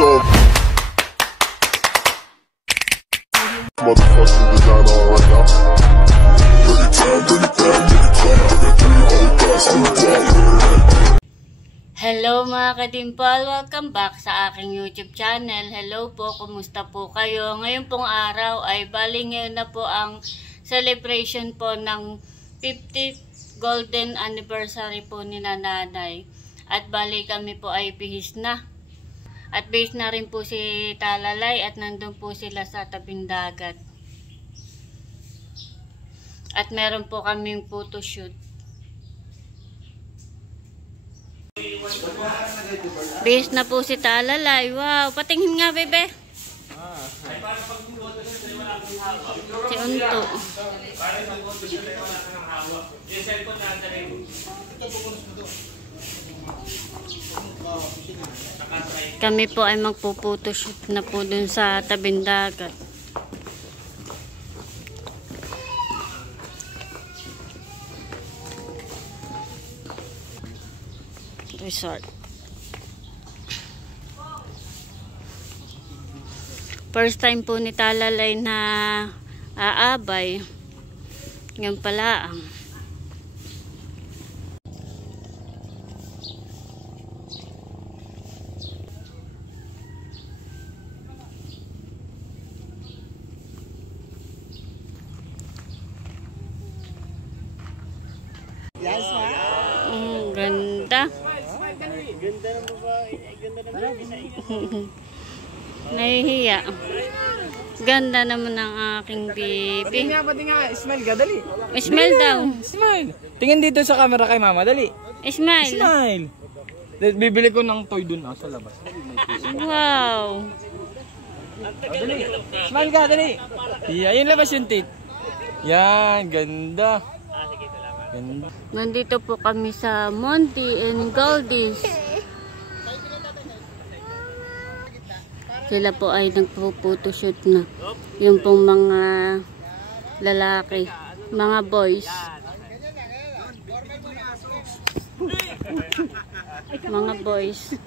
So motherfucking designer right now. Hello mga kadimpal, welcome back sa aking YouTube channel. Hello po, kumusta po kayo? Ngayon pong araw ay bali ngayon na po ang celebration po ng 50th golden anniversary po ni nanay. At bali kami po ay bihis na. At bihis na rin po si Talalay at nandun po sila sa tabing dagat. At meron po kaming photoshoot. Bihis na po si Talalay. Wow, patingin nga bebe. Si Unto. Kami po ay magpo-photoshoot na po dun sa tabing dagat. Resort. First time po ni Talalay na aabay. Ngayon pala ang ganda. Ganda ng babae. Ganda ng babae. Nahihiya. Ganda naman ng aking baby. Pati nga. Smile ka, dali. Smile daw. Smile. Tingin dito sa camera kay mama, dali. Smile. Smile. Bibili ko ng toy dun sa labas. Wow. Dali. Smile ka, dali. Yeah, yun labas yung teeth. Yan, ganda. Ganda. Nandito po kami sa Monty and Goldies. Sila po ay nagpo-photoshoot na. Yung pong mga lalaki, mga boys. Mga boys.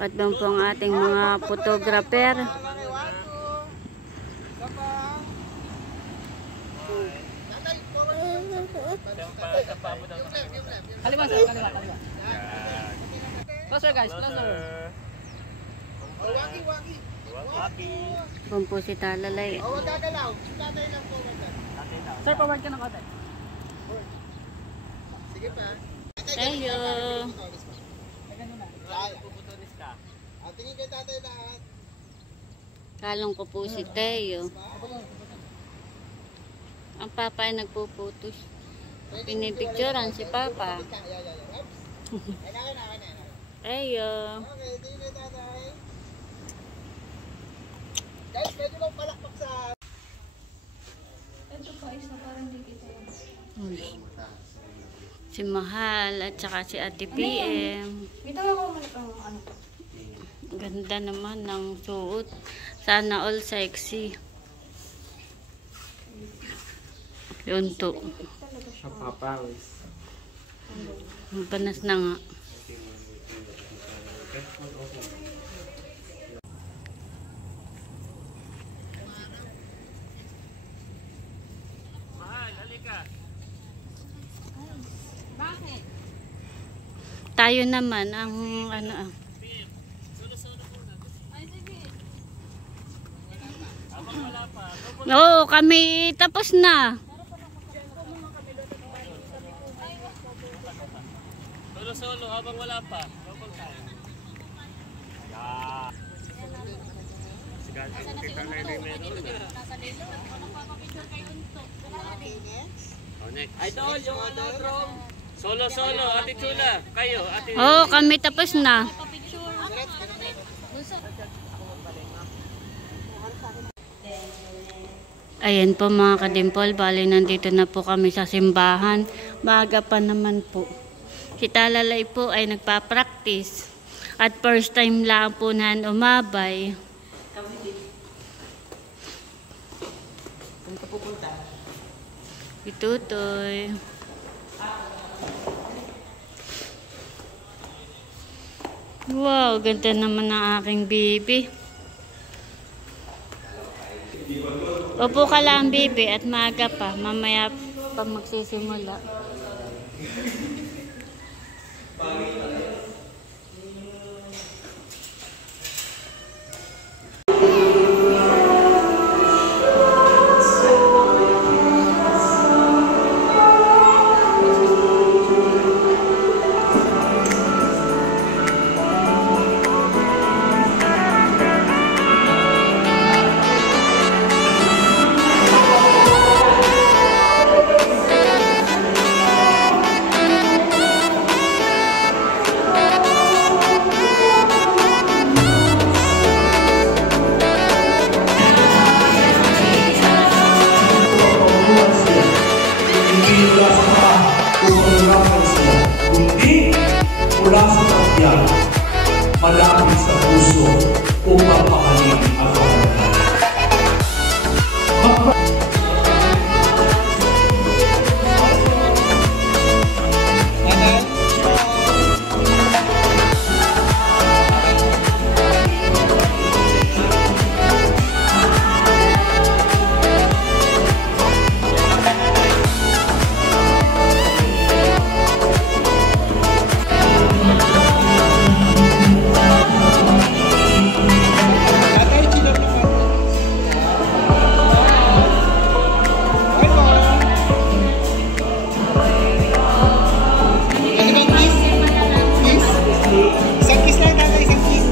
At doon po ang ating mga photographer. Kaliwa sir, kaliwa. Closer guys, closer. Doon po si Talalay. Sir, forward ka ng konti. Sige pa. Hello. Tingin kay tatay lahat. Kalong ko po si Teo. Ang papa ay nagpo-photos. Pinipicturean si papa. Ayo. Okay, tingin kay tatay. Guys, medyo lang palakpak sa... Ito pa, isa parang di kita yan. Si Mahal at saka si Ate PM. Bitaw ako muna pang ano. Ganda naman ng suot. Sana all sexy. Yun to. Papawis. Panas na nga. Mahal, halika. Bakit? Tayo naman ang ano ah. Oo, kami tapos na. Solo habang wala pa. Idol, yung ano drone. Solo, Ate Chula. Kayo, Ate. Oo, kami tapos na. Ayan po mga kadimpol, bali nandito na po kami sa simbahan. Maaga pa naman po. Si Talalay po ay nagpa-practice. At first time lang po na umabay. Saan ka pupunta? Itutoy. Wow, ganda naman ng aking baby. Opo ka lang, baby, at maaga pa. Mamaya pa magsisimula. Mula sa sakyan, malapit sa puso, upang makaling ang kalangan. Isang kiss lang tatay, isang kiss.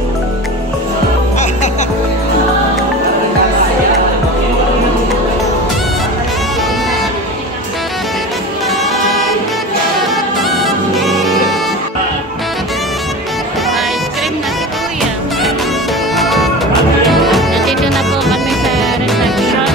Ice cream na si Kuya. Nandito na po kami sa reception.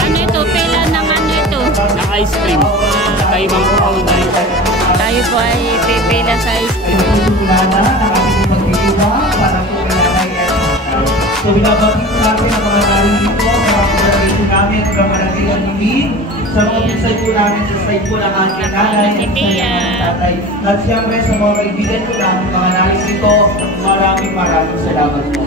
Ano ito? Pila ng ano ito? Ng ice cream. Kaibang kulay. Tayo po ay pipila sa ice cream. So, binabati po natin ang mga narito, mga pinagay namin, ang manatilang lumid. Sa mga pinsay po namin, sa side po ng aking nanay, Si Tia. tatay. At siyempre sa mga kaibigan po namin, mga narito, maraming salamat po.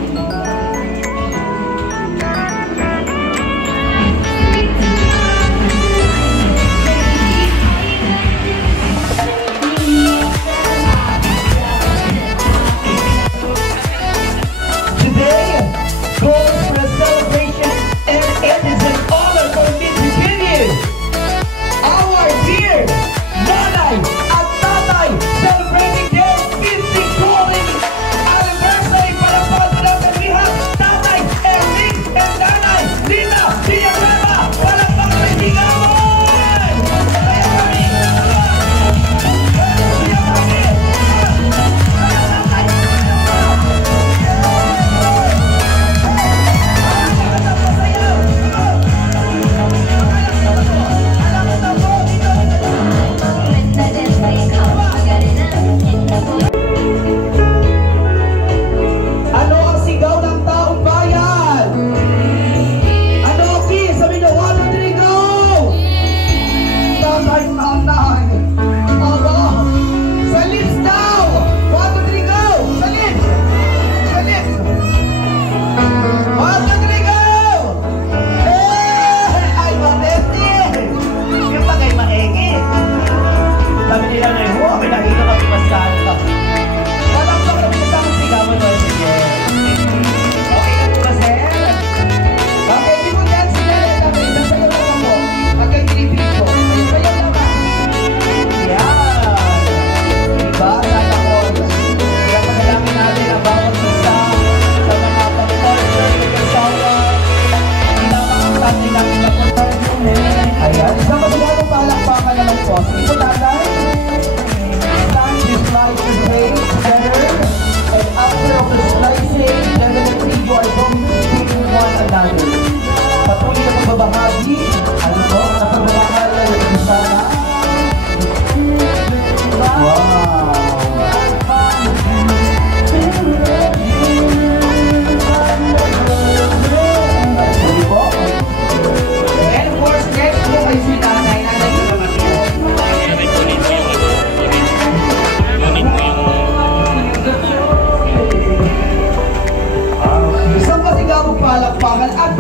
Today goes for a celebration, and it is an honor for me to give you our dear nanay at tatay celebrating their 50th calling anniversary. Para po natin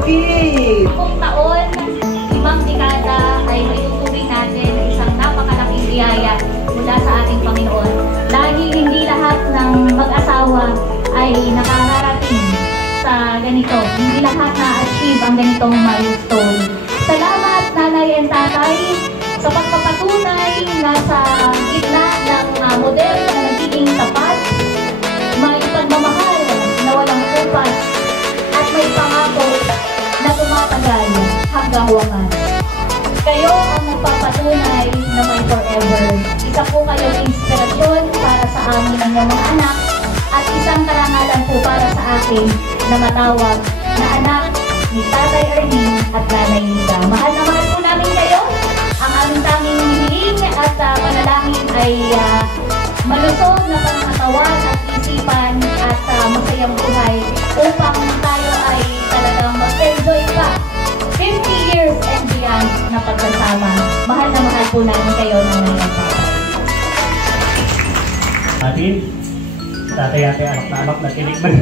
Kids! Kung taon, 5 dekada ay maituturing natin na isang napakalaking biyaya mula sa ating Panginoon. Dahil hindi lahat ng mag-asawa ay nakararating sa ganito. Hindi lahat na-achieve ang ganitong milestone. Salamat nanay and tatay sa pagpapatunay na sa gitna ng model na nagiging tapat, may pagmamahal na walang upas at may pangako na tumatagal hanggang wakas. Kayo ang nagpapatunay na may forever. Isa po kayong inspirasyon para sa amin ng mga anak at isang karangalan po para sa akin na matawag na anak ni Tatay Ernie at Nanay Lita. Mahal na mahal po namin kayo. Ang aming tanging hiling at panalangin ay malusog na pangangatawan at isipan at masayang buhay upang tayo ay talagang mag-enjoy pa 50 years and beyond na pagsasama. Mahal na mahal po namin kayo ng ngayon. Atin, tatay-ate, anak na tinikman.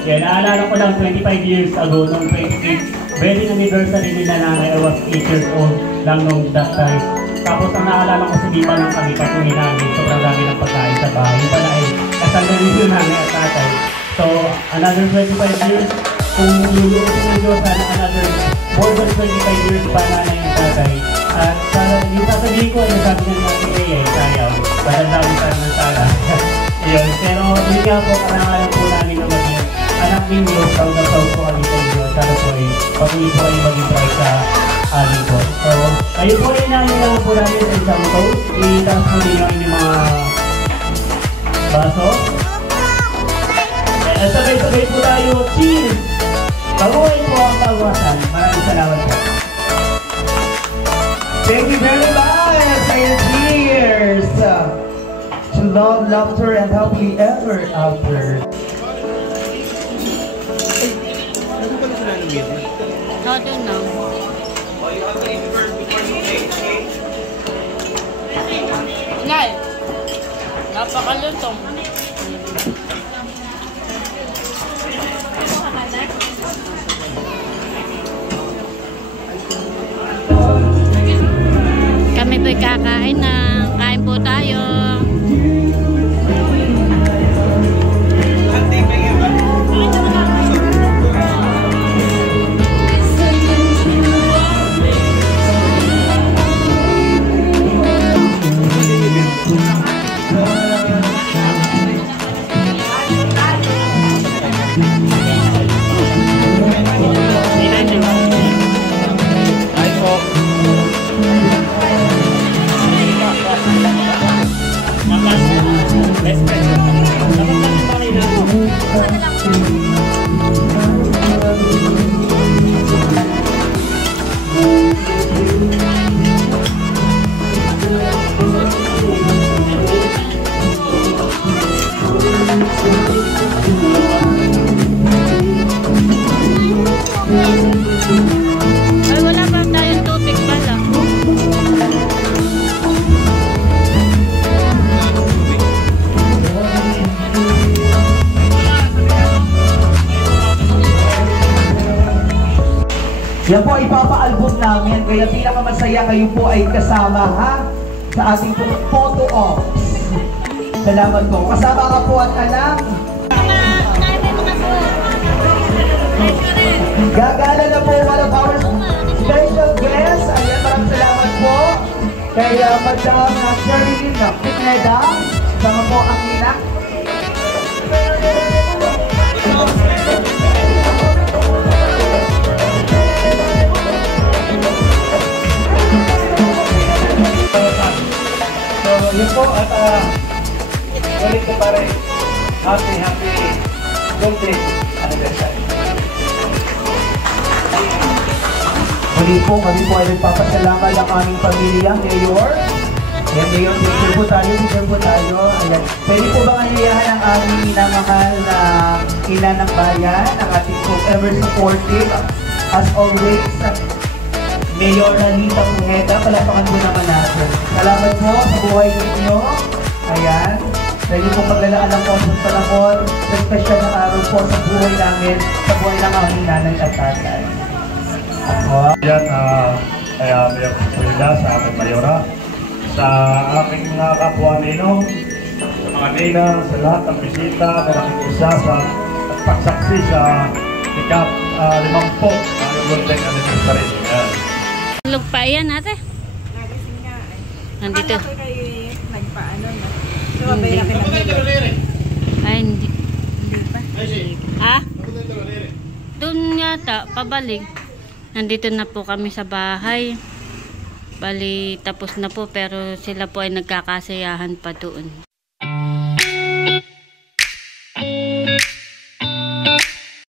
Kaya naalala ko lang 25 years ago, nung 26, wedding anniversary nila nanay, I was 8 years old lang nung that time. Tapos ang naalala ko sa Lima lang kami, kasunin namin, sobrang dami ng pagkain sa bahay. Yung pala ay kasandanin yung nanay at tatay. So, another 25 years, kung lulusin ng Diyos, another more than 25 years pa nanay at tatay. At yung sasabihin ko ay nasabi na natin ay sayaw. Patandawin tayo ng sala. Yun, pero yun nga po, karangalan po namin na maging anak ninyo, proud na proud po kami sa inyo. Sana po ay patuloy po kayo maging proud sa amin po. So, kayo po ay namin lang po namin sa isang toast. I-taas po ninyo ang inyong mga baso. At sabay-sabay po tayo, cheers! Baguhin po ang pagwasan. Maraming salamat po. Thank you very much! And cheers! To love, laughter, and happily ever after. Todo na. Nay, napakalutong. Kami po'y kakain na. Kain po tayo. Ay, wala pa tayong tubig pala. Yan po, ipapa-album namin. Kaya pinakamasaya kayo po ay kasama, ha? Sa ating photo ops. Salamat po. Kasama ka po at anak. Gagala na po one of our special guests. Ayan, maraming salamat po. Kaya Madam Sherilyn Pineda. Sama po ang ina. So, yun po at ulit ko pare happy birthday anniversary. Muli po, kami po ay nagpapasalamat ang aming pamilya, Mayor. Ayan, Mayor, picture po tayo. Ayan. Pwede po ba ngayayahan ang aming minamahal na ina ng bayan, ang ating po ever supportive, as always, Mayor Lita Ojeda, palapakan po naman natin. Salamat po sa buhay ninyo. Ayan. Pwede po maglalaan ng konting panahon sa special na araw po sa buhay namin, sa buhay ng aming nanay at tatay. Yan, kaya may pagpulila sa aking mayora, sa aking mga kapwa ninong, sa mga ninang, sa lahat ng bisita, maraming isa sa pagsaksi sa ikap 50 ang Golden Anniversary. Lugpa yan ate. Nandito. Ay, hindi. Ha? Doon yata, pabalik. Nandito na po kami sa bahay. Bali, tapos na po pero sila po ay nagkakasayahan pa doon.